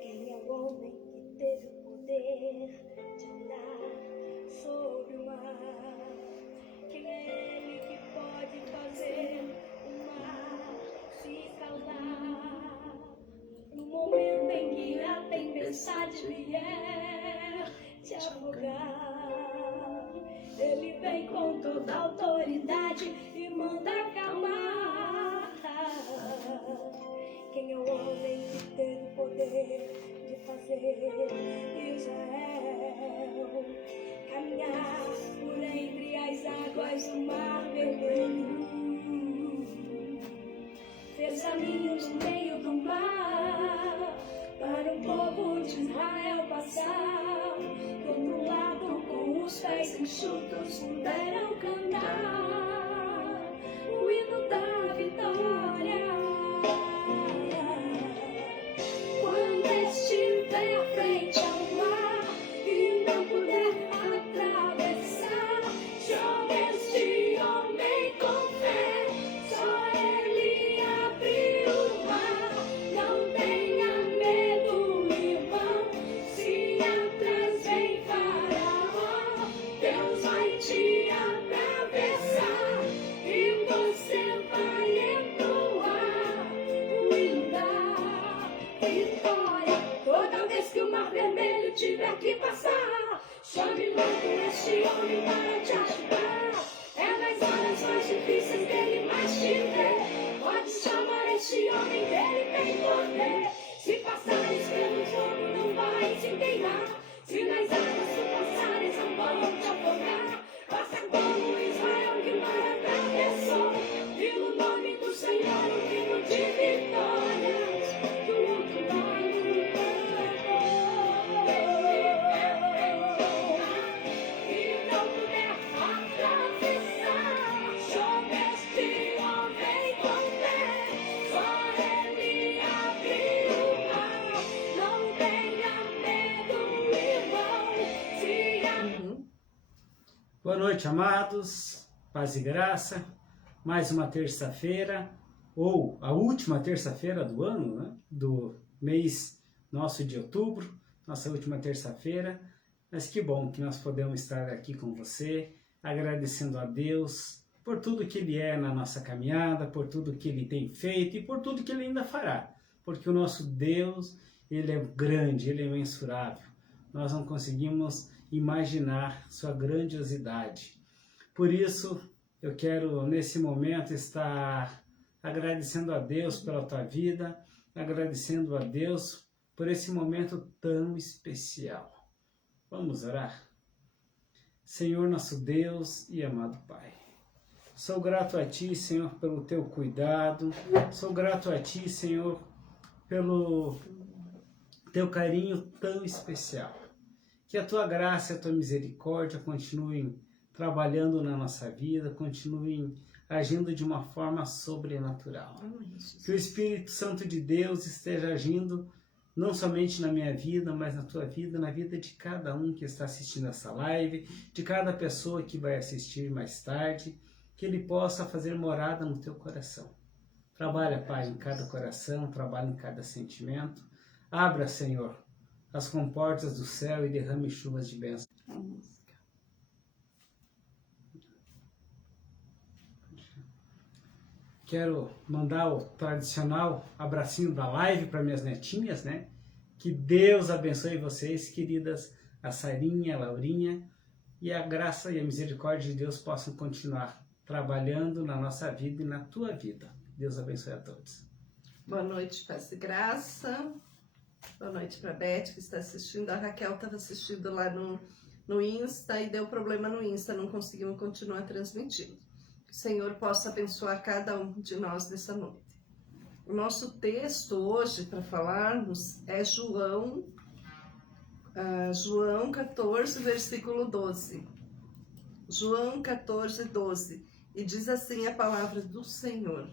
Quem é o homem que teve o poder de andar sobre o mar? Quem é ele que pode fazer o mar se calar? No momento em que a tempestade vier te afogar, ele vem com toda a autoridade e manda acalmar. Quem é o homem que teve o poder de fazer Israel caminhar por entre as águas do mar vermelho? Fez caminhos no meio do mar para o povo de Israel passar. Do outro lado, com os pés enxutos, puderam cantar o hino da vitória. Quando estiver frente ao mar e não puder atravessar, chame este homem com fé, só ele abre o mar. Não tenha medo, irmão, se atrás vem Faraó, Deus vai te atravessar e você vai entoar o hino da vitória. Toda vez que o mar vermelho tiver que passar, chame logo este homem para te ajudar. É nas horas mais difíceis que ele mais te vê. Pode chamar este homem, que ele tem poder. Se passares pelo fogo, não vai se queimar. Se nas águas tu passares, não vão te afogar. Faça como Israel que o mar atravessou, e no nome do Senhor o hino de vitória. Do outro lado e não puder atravessar, chame este homem com fé, só ele abre o mar. Não tenha medo, irmão, se Boa noite, amados, paz e graça. Mais uma terça-feira, ou a última terça-feira do ano, né? Do mês nosso de outubro, nossa última terça-feira. Mas que bom que nós podemos estar aqui com você, agradecendo a Deus por tudo que Ele é na nossa caminhada, por tudo que Ele tem feito e por tudo que Ele ainda fará. Porque o nosso Deus, Ele é grande, Ele é imensurável. Nós não conseguimos imaginar sua grandiosidade. Por isso, eu quero nesse momento estar agradecendo a Deus pela tua vida, agradecendo a Deus por esse momento tão especial. Vamos orar? Senhor nosso Deus e amado Pai, sou grato a Ti, Senhor, pelo Teu cuidado, sou grato a Ti, Senhor, pelo Teu carinho tão especial. Que a Tua graça e a Tua misericórdia continuem trabalhando na nossa vida, continuem agindo de uma forma sobrenatural. Que o Espírito Santo de Deus esteja agindo não somente na minha vida, mas na tua vida, na vida de cada um que está assistindo essa live, de cada pessoa que vai assistir mais tarde, que Ele possa fazer morada no teu coração. Trabalha, Pai, em cada coração, trabalha em cada sentimento. Abra, Senhor, as comportas do céu e derrame chuvas de bênção. Quero mandar o tradicional abracinho da live para minhas netinhas, né? Que Deus abençoe vocês, queridas, a Sarinha, a Laurinha, e a graça e a misericórdia de Deus possam continuar trabalhando na nossa vida e na tua vida. Deus abençoe a todos. Boa noite, paz e graça. Boa noite para a Beth, que está assistindo. A Raquel estava assistindo lá no Insta e deu problema no Insta, não conseguimos continuar transmitindo. Que o Senhor possa abençoar cada um de nós nessa noite. O nosso texto hoje para falarmos é João, João 14, versículo 12. João 14, 12. E diz assim a palavra do Senhor: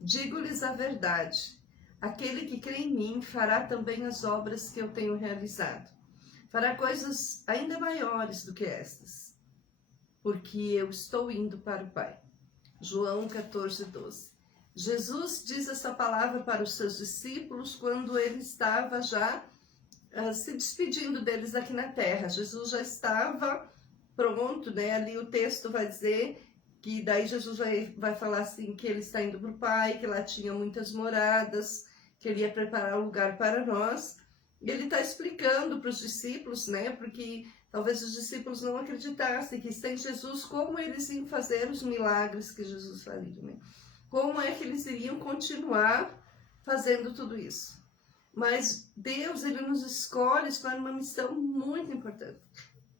digo-lhes a verdade, aquele que crê em mim fará também as obras que eu tenho realizado. Fará coisas ainda maiores do que estas, porque eu estou indo para o Pai. João 14, 12. Jesus diz essa palavra para os seus discípulos quando ele estava já se despedindo deles aqui na terra. Jesus já estava pronto, né? Ali o texto vai dizer que daí Jesus vai falar assim, que ele está indo para o Pai, que lá tinha muitas moradas, que ele ia preparar um lugar para nós. E ele está explicando para os discípulos, né? Porque talvez os discípulos não acreditassem que sem Jesus, como eles iam fazer os milagres que Jesus faria, né? Como é que eles iriam continuar fazendo tudo isso? Mas Deus, ele nos escolhe para uma missão muito importante.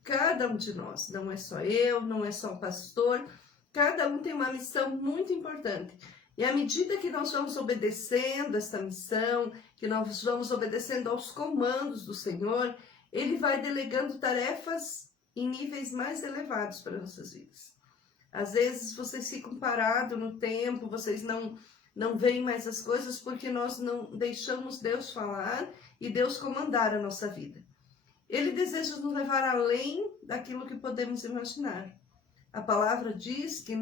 Cada um de nós, não é só eu, não é só o pastor, cada um tem uma missão muito importante. E à medida que nós vamos obedecendo essa missão, que nós vamos obedecendo aos comandos do Senhor, ele vai delegando tarefas em níveis mais elevados para nossas vidas. Às vezes vocês ficam parados no tempo, vocês não veem mais as coisas porque nós não deixamos Deus falar e Deus comandar a nossa vida. Ele deseja nos levar além daquilo que podemos imaginar. A palavra diz que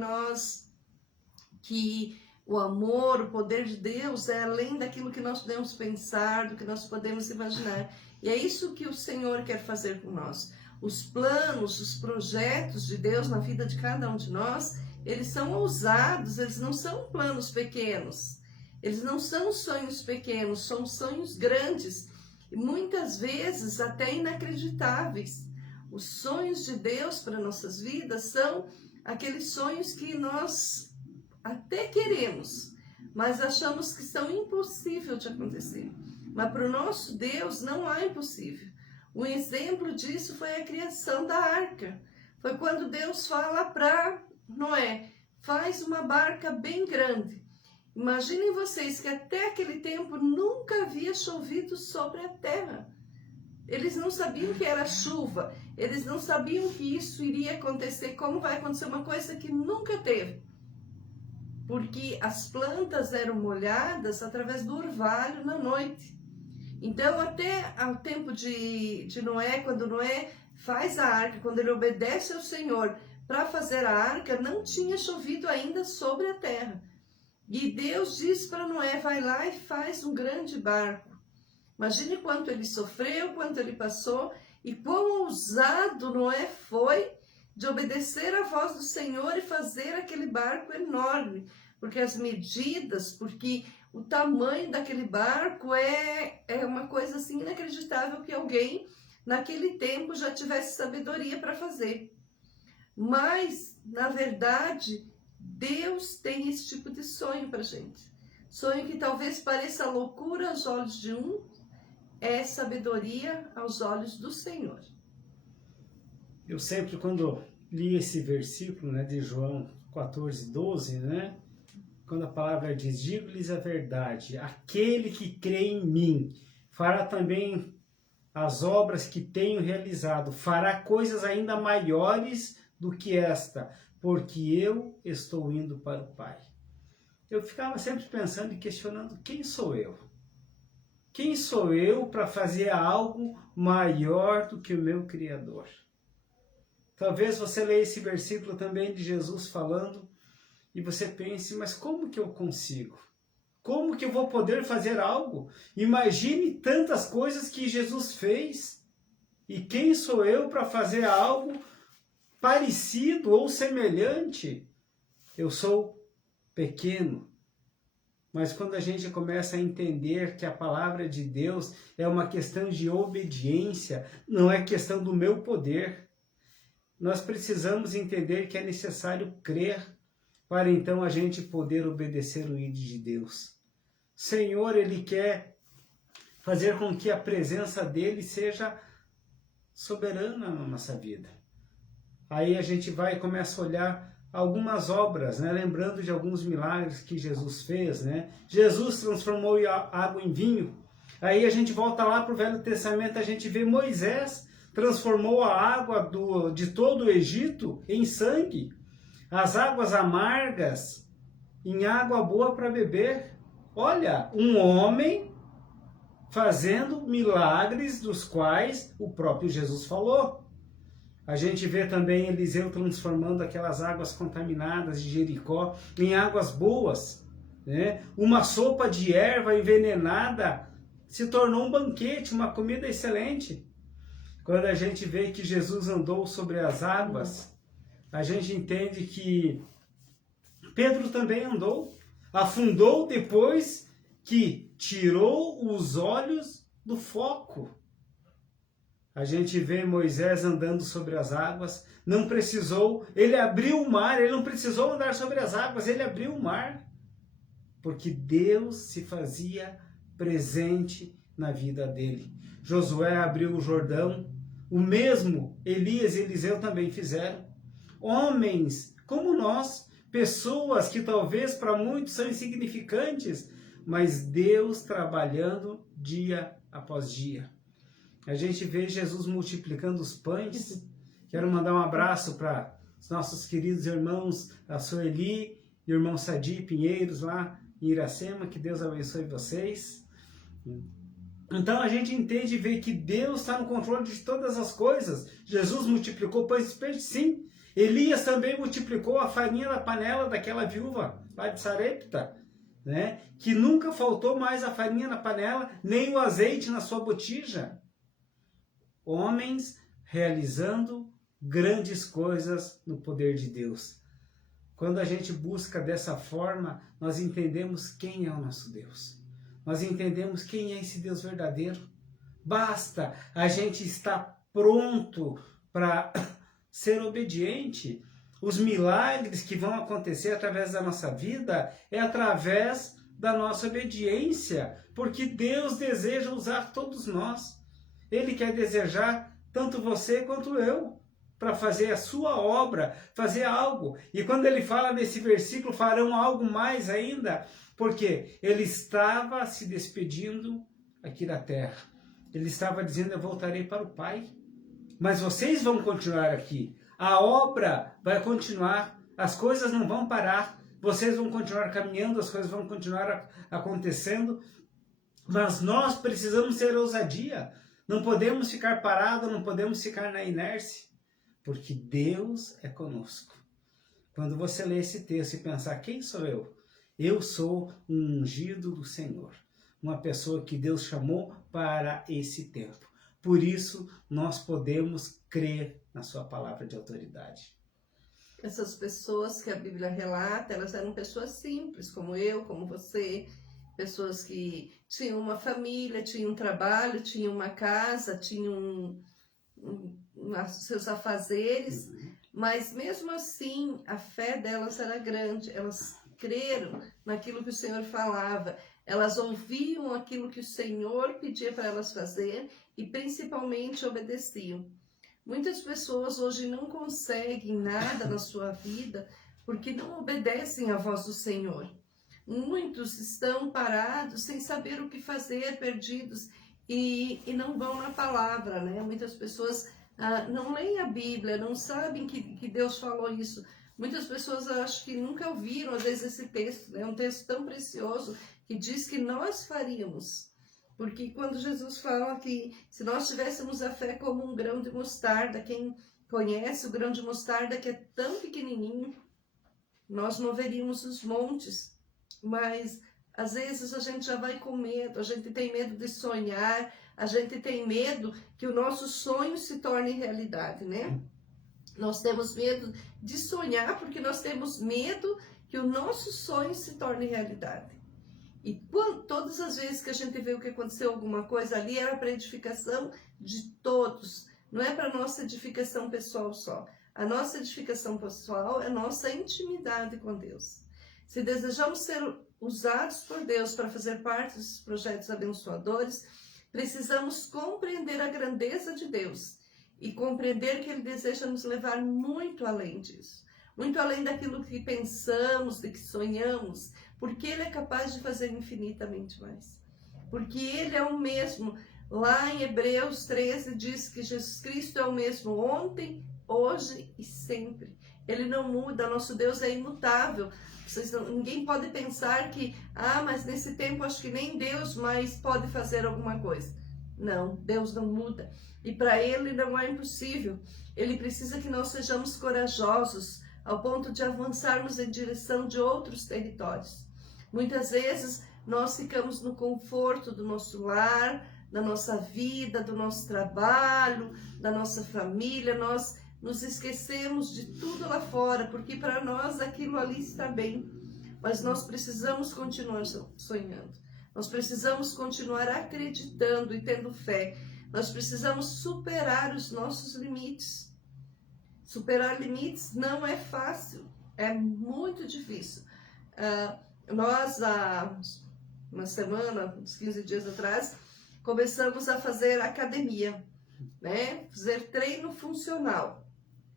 o amor, o poder de Deus é além daquilo que nós podemos pensar, do que nós podemos imaginar. E é isso que o Senhor quer fazer com nós. Os planos, os projetos de Deus na vida de cada um de nós, eles são ousados, eles não são planos pequenos. Eles não são sonhos pequenos, são sonhos grandes. E muitas vezes até inacreditáveis. Os sonhos de Deus para nossas vidas são aqueles sonhos que nós até queremos, mas achamos que são impossíveis de acontecer. Mas para o nosso Deus não há impossível. Um exemplo disso foi a criação da arca. Foi quando Deus fala para Noé, faz uma barca bem grande. Imaginem vocês que até aquele tempo nunca havia chovido sobre a terra. Eles não sabiam que era chuva, eles não sabiam que isso iria acontecer, como vai acontecer uma coisa que nunca teve. Porque as plantas eram molhadas através do orvalho na noite. Então, até ao tempo de Noé, quando Noé faz a arca, quando ele obedece ao Senhor para fazer a arca, não tinha chovido ainda sobre a terra. E Deus diz para Noé, vai lá e faz um grande barco. Imagine quanto ele sofreu, quanto ele passou e quão ousado Noé foi de obedecer à voz do Senhor e fazer aquele barco enorme. Porque as medidas, porque o tamanho daquele barco é uma coisa assim inacreditável que alguém naquele tempo já tivesse sabedoria para fazer. Mas, na verdade, Deus tem esse tipo de sonho para a gente. Sonho que talvez pareça loucura aos olhos de um, é sabedoria aos olhos do Senhor. Eu sempre, quando li esse versículo, né, de João 14, 12, né, quando a palavra diz, digo-lhes a verdade, aquele que crê em mim fará também as obras que tenho realizado, fará coisas ainda maiores do que esta, porque eu estou indo para o Pai. Eu ficava sempre pensando e questionando, quem sou eu? Quem sou eu para fazer algo maior do que o meu Criador? Talvez você leia esse versículo também de Jesus falando e você pense, mas como que eu consigo? Como que eu vou poder fazer algo? Imagine tantas coisas que Jesus fez. E quem sou eu para fazer algo parecido ou semelhante? Eu sou pequeno. Mas quando a gente começa a entender que a palavra de Deus é uma questão de obediência, não é questão do meu poder, nós precisamos entender que é necessário crer para então a gente poder obedecer o ID de Deus. Senhor, Ele quer fazer com que a presença dEle seja soberana na nossa vida. Aí a gente vai e começa a olhar algumas obras, né? Lembrando de alguns milagres que Jesus fez, né? Jesus transformou a água em vinho. Aí a gente volta lá para o Velho Testamento, a gente vê Moisés transformou a água de todo o Egito em sangue, as águas amargas em água boa para beber. Olha, um homem fazendo milagres dos quais o próprio Jesus falou. A gente vê também Eliseu transformando aquelas águas contaminadas de Jericó em águas boas, né? Uma sopa de erva envenenada se tornou um banquete, uma comida excelente. Quando a gente vê que Jesus andou sobre as águas, a gente entende que Pedro também andou, afundou depois que tirou os olhos do foco. A gente vê Moisés andando sobre as águas, não precisou, ele abriu o mar, ele não precisou andar sobre as águas, ele abriu o mar, porque Deus se fazia presente na vida dele. Josué abriu o Jordão, o mesmo Elias e Eliseu também fizeram. Homens como nós, pessoas que talvez para muitos são insignificantes, mas Deus trabalhando dia após dia. A gente vê Jesus multiplicando os pães. Quero mandar um abraço para os nossos queridos irmãos, a Sueli e o irmão Sadi Pinheiros lá em Iracema, que Deus abençoe vocês. Então a gente entende e vê que Deus está no controle de todas as coisas. Jesus multiplicou pães e peixes, sim. Elias também multiplicou a farinha da panela daquela viúva lá de Sarepta, né? Que nunca faltou mais a farinha na panela, nem o azeite na sua botija. Homens realizando grandes coisas no poder de Deus. Quando a gente busca dessa forma, nós entendemos quem é o nosso Deus. Nós entendemos quem é esse Deus verdadeiro. Basta a gente estar pronto para ser obediente. Os milagres que vão acontecer através da nossa vida é através da nossa obediência, porque Deus deseja usar todos nós. Ele quer desejar tanto você quanto eu para fazer a sua obra, fazer algo. E quando ele fala nesse versículo, farão algo mais ainda, porque ele estava se despedindo aqui da terra. Ele estava dizendo, eu voltarei para o Pai. Mas vocês vão continuar aqui. A obra vai continuar. As coisas não vão parar. Vocês vão continuar caminhando, as coisas vão continuar acontecendo. Mas nós precisamos ter ousadia. Não podemos ficar parados, não podemos ficar na inércia. Porque Deus é conosco. Quando você lê esse texto e pensar, quem sou eu? Eu sou um ungido do Senhor. Uma pessoa que Deus chamou para esse tempo. Por isso, nós podemos crer na sua palavra de autoridade. Essas pessoas que a Bíblia relata, elas eram pessoas simples, como eu, como você, pessoas que tinham uma família, tinham um trabalho, tinham uma casa, tinham seus afazeres, mas mesmo assim, a fé delas era grande, elas creram naquilo que o Senhor falava, elas ouviam aquilo que o Senhor pedia para elas fazer e principalmente obedeciam. Muitas pessoas hoje não conseguem nada na sua vida porque não obedecem à voz do Senhor. Muitos estão parados sem saber o que fazer, perdidos, e não vão na palavra, né? Muitas pessoas não leem a Bíblia, não sabem que Deus falou isso. Muitas pessoas acho que nunca ouviram, às vezes, esse texto, né? Um texto tão precioso que diz que nós faríamos. Porque quando Jesus fala que se nós tivéssemos a fé como um grão de mostarda, quem conhece o grão de mostarda que é tão pequenininho, nós moveríamos os montes. Mas às vezes a gente já vai com medo, a gente tem medo de sonhar, a gente tem medo que o nosso sonho se torne realidade, né? Nós temos medo de sonhar porque nós temos medo que o nosso sonho se torne realidade. E todas as vezes que a gente vê o que aconteceu, alguma coisa ali, era para edificação de todos. Não é para nossa edificação pessoal só. A nossa edificação pessoal é a nossa intimidade com Deus. Se desejamos ser usados por Deus para fazer parte desses projetos abençoadores, precisamos compreender a grandeza de Deus e compreender que Ele deseja nos levar muito além disso. Muito além daquilo que pensamos, de que sonhamos, porque Ele é capaz de fazer infinitamente mais. porque Ele é o mesmo. Lá em Hebreus 13 diz que Jesus Cristo é o mesmo ontem, hoje e sempre. Ele não muda, nosso Deus é imutável. Ninguém pode pensar que, mas nesse tempo acho que nem Deus mais pode fazer alguma coisa. Não, Deus não muda. E para Ele não é impossível. Ele precisa que nós sejamos corajosos ao ponto de avançarmos em direção de outros territórios. Muitas vezes nós ficamos no conforto do nosso lar, da nossa vida, do nosso trabalho, da nossa família. Nós nos esquecemos de tudo lá fora, porque para nós aquilo ali está bem. Mas nós precisamos continuar sonhando. Nós precisamos continuar acreditando e tendo fé. Nós precisamos superar os nossos limites. Superar limites não é fácil, é muito difícil. Nós, há uma semana, uns 15 dias atrás, começamos a fazer academia, né? Fazer treino funcional,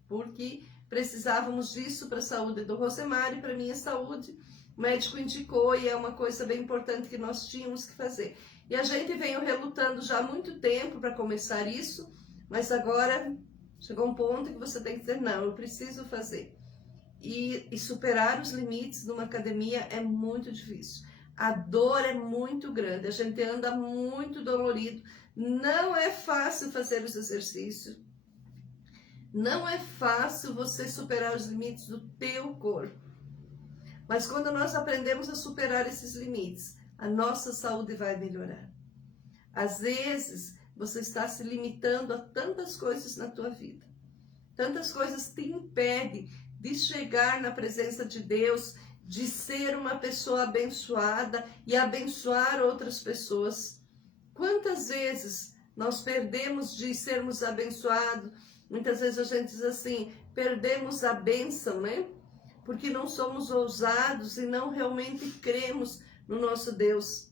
porque precisávamos disso para a saúde do Rosemar e para a minha saúde. O médico indicou e é uma coisa bem importante que nós tínhamos que fazer. E a gente veio relutando já há muito tempo para começar isso, mas agora chegou um ponto que você tem que dizer, não, eu preciso fazer. E superar os limites numa academia é muito difícil. A dor é muito grande, a gente anda muito dolorido. Não é fácil fazer os exercícios. Não é fácil você superar os limites do teu corpo. Mas quando nós aprendemos a superar esses limites, a nossa saúde vai melhorar. Às vezes, você está se limitando a tantas coisas na tua vida. Tantas coisas te impedem de chegar na presença de Deus, de ser uma pessoa abençoada e abençoar outras pessoas. Quantas vezes nós perdemos de sermos abençoados? Muitas vezes a gente diz assim, perdemos a bênção, né? Porque não somos ousados e não realmente cremos no nosso Deus.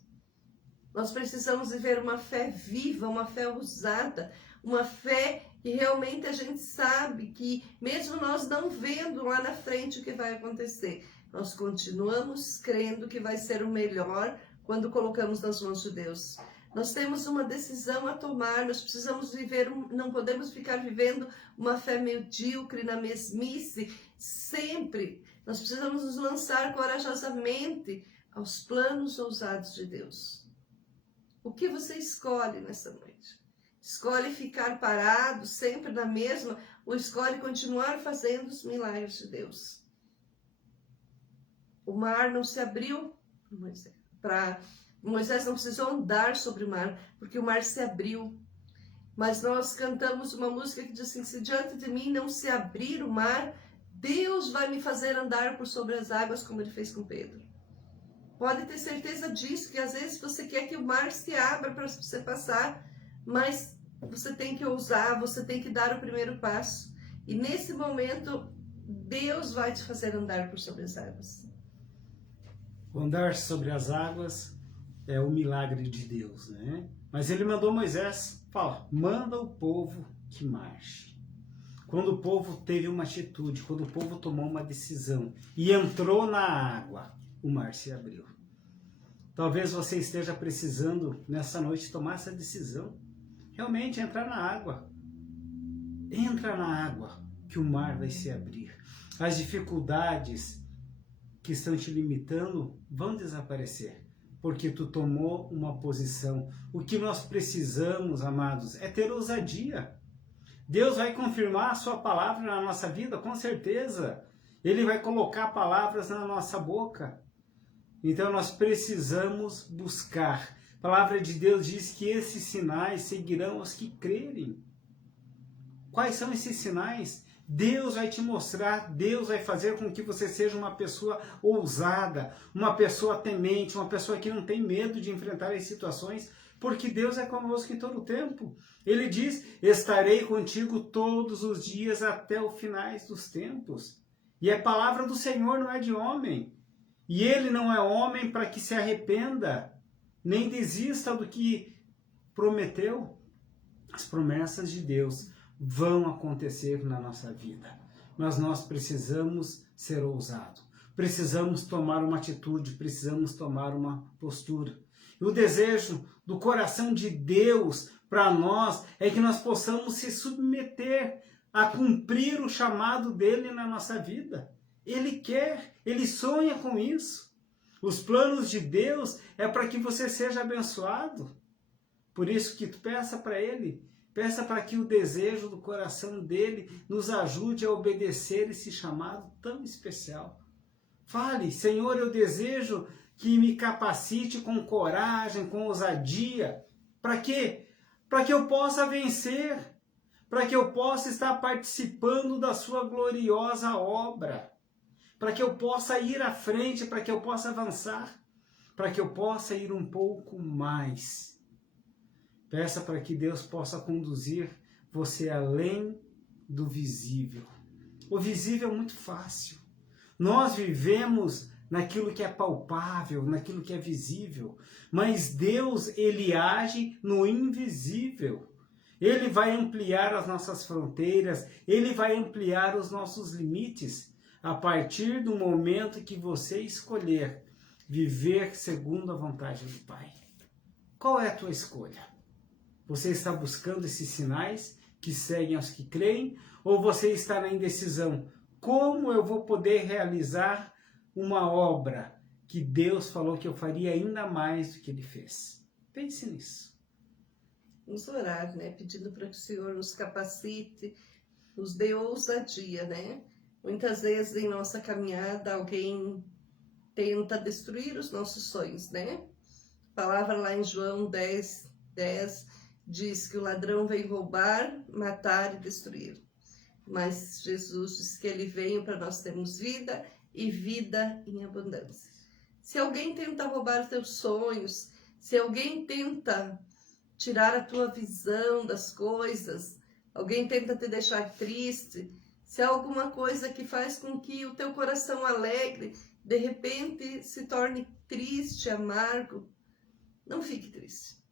Nós precisamos viver uma fé viva, uma fé ousada, uma fé que realmente a gente sabe que, mesmo nós não vendo lá na frente o que vai acontecer, nós continuamos crendo que vai ser o melhor quando colocamos nas mãos de Deus. Nós temos uma decisão a tomar, nós precisamos viver, não podemos ficar vivendo uma fé medíocre na mesmice sempre. Nós precisamos nos lançar corajosamente aos planos ousados de Deus. O que você escolhe nessa noite? Escolhe ficar parado sempre na mesma ou escolhe continuar fazendo os milagres de Deus? O mar não se abriu para Moisés, não precisou andar sobre o mar, porque o mar se abriu. Mas nós cantamos uma música que diz assim, se diante de mim não se abrir o mar, Deus vai me fazer andar por sobre as águas como Ele fez com Pedro. Pode ter certeza disso, que às vezes você quer que o mar se abra para você passar, mas você tem que ousar, você tem que dar o primeiro passo. E nesse momento, Deus vai te fazer andar por sobre as águas. O andar sobre as águas é o milagre de Deus, né? Mas Ele mandou Moisés, fala, manda o povo que marche. Quando o povo teve uma atitude, quando o povo tomou uma decisão e entrou na água, o mar se abriu. Talvez você esteja precisando nessa noite tomar essa decisão. Realmente entrar na água. Entra na água que o mar vai se abrir. As dificuldades que estão te limitando vão desaparecer, porque tu tomou uma posição. O que nós precisamos, amados, é ter ousadia. Deus vai confirmar a sua palavra na nossa vida, com certeza. Ele vai colocar palavras na nossa boca. Então nós precisamos buscar. A palavra de Deus diz que esses sinais seguirão os que crerem. Quais são esses sinais? Deus vai te mostrar, Deus vai fazer com que você seja uma pessoa ousada, uma pessoa temente, uma pessoa que não tem medo de enfrentar as situações, porque Deus é conosco em todo o tempo. Ele diz, estarei contigo todos os dias até o finais dos tempos. E a palavra do Senhor não é de homem. E Ele não é homem para que se arrependa, nem desista do que prometeu. As promessas de Deus vão acontecer na nossa vida. Mas nós precisamos ser ousados. Precisamos tomar uma atitude, precisamos tomar uma postura. O desejo do coração de Deus para nós é que nós possamos se submeter a cumprir o chamado dele na nossa vida. Ele quer, ele sonha com isso. Os planos de Deus é para que você seja abençoado. Por isso que tu peça para ele, peça para que o desejo do coração dele nos ajude a obedecer esse chamado tão especial. Fale, Senhor, eu desejo que me capacite com coragem, com ousadia. Para quê? Para que eu possa vencer, para que eu possa estar participando da sua gloriosa obra, para que eu possa ir à frente, para que eu possa avançar, para que eu possa ir um pouco mais. Peça para que Deus possa conduzir você além do visível. O visível é muito fácil. Nós vivemos naquilo que é palpável, naquilo que é visível. Mas Deus, ele age no invisível. Ele vai ampliar as nossas fronteiras, ele vai ampliar os nossos limites a partir do momento que você escolher viver segundo a vontade do Pai. Qual é a tua escolha? Você está buscando esses sinais que seguem aos que creem? Ou você está na indecisão? Como eu vou poder realizar uma obra que Deus falou que eu faria ainda mais do que Ele fez? Pense nisso. Vamos orar, né? Pedindo para que o Senhor nos capacite, nos dê ousadia, né? Muitas vezes em nossa caminhada alguém tenta destruir os nossos sonhos, né? A palavra lá em João 10 diz que o ladrão vem roubar, matar e destruir. Mas Jesus diz que ele veio para nós termos vida e vida em abundância. Se alguém tenta roubar os teus sonhos, se alguém tenta tirar a tua visão das coisas, alguém tenta te deixar triste, se há alguma coisa que faz com que o teu coração alegre, de repente, se torne triste, amargo, não fique triste.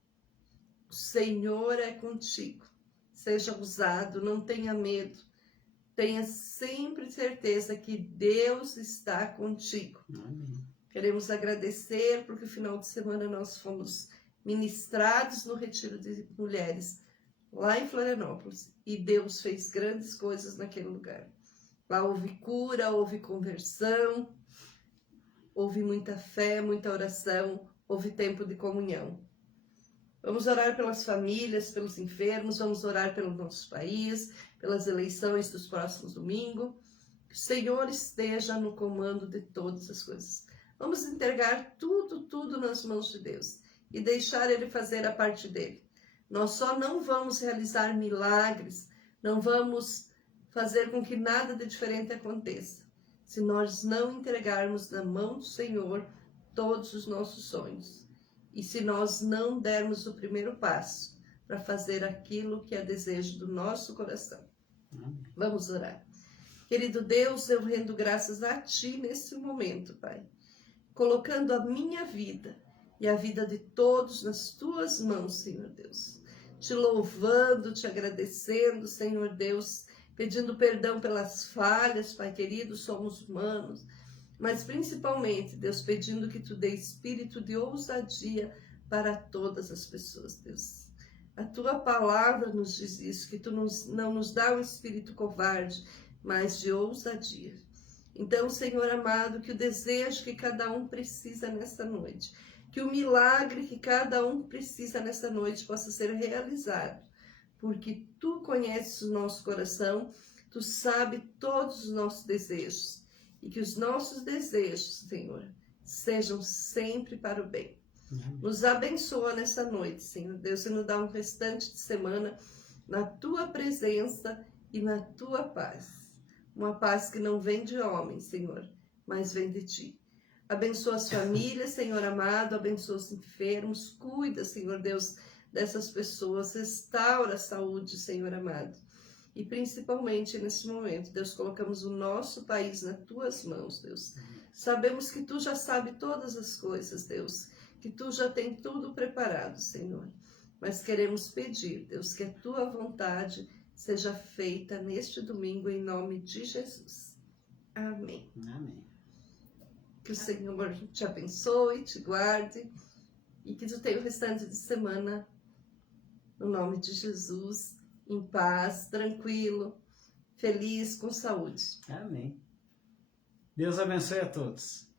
O Senhor é contigo. Seja ousado, não tenha medo. Tenha sempre certeza que Deus está contigo. Amém. Queremos agradecer porque no final de semana nós fomos ministrados no Retiro de Mulheres, lá em Florianópolis. E Deus fez grandes coisas naquele lugar. Lá houve cura, houve conversão, houve muita fé, muita oração, houve tempo de comunhão. Vamos orar pelas famílias, pelos enfermos, vamos orar pelo nosso país, pelas eleições dos próximos domingos. Que o Senhor esteja no comando de todas as coisas. Vamos entregar tudo nas mãos de Deus e deixar Ele fazer a parte dele. Nós só não vamos realizar milagres, não vamos fazer com que nada de diferente aconteça, se nós não entregarmos na mão do Senhor todos os nossos sonhos. E se nós não dermos o primeiro passo para fazer aquilo que é desejo do nosso coração. Vamos orar. Querido Deus, eu rendo graças a Ti nesse momento, Pai. Colocando a minha vida e a vida de todos nas Tuas mãos, Senhor Deus. Te louvando, te agradecendo, Senhor Deus. Pedindo perdão pelas falhas, Pai querido, somos humanos. Mas principalmente, Deus, pedindo que Tu dê espírito de ousadia para todas as pessoas, Deus. A Tua palavra nos diz isso, que Tu não nos dá um espírito covarde, mas de ousadia. Então, Senhor amado, que o desejo que cada um precisa nesta noite, que o milagre que cada um precisa nesta noite possa ser realizado, porque Tu conheces o nosso coração, Tu sabes todos os nossos desejos. E que os nossos desejos, Senhor, sejam sempre para o bem. Nos abençoa nessa noite, Senhor Deus, e nos dá um restante de semana na Tua presença e na Tua paz. Uma paz que não vem de homem, Senhor, mas vem de Ti. Abençoa as famílias, Senhor amado, abençoa os enfermos, cuida, Senhor Deus, dessas pessoas, restaura a saúde, Senhor amado. E principalmente nesse momento, Deus, colocamos o nosso país nas Tuas mãos, Deus. Sabemos que Tu já sabe todas as coisas, Deus, que Tu já tem tudo preparado, Senhor. Mas queremos pedir, Deus, que a Tua vontade seja feita neste domingo, em nome de Jesus. Amém. Amém. Que o Senhor te abençoe, te guarde e que tu tenha o restante de semana, no nome de Jesus, em paz, tranquilo, feliz, com saúde. Amém. Deus abençoe a todos.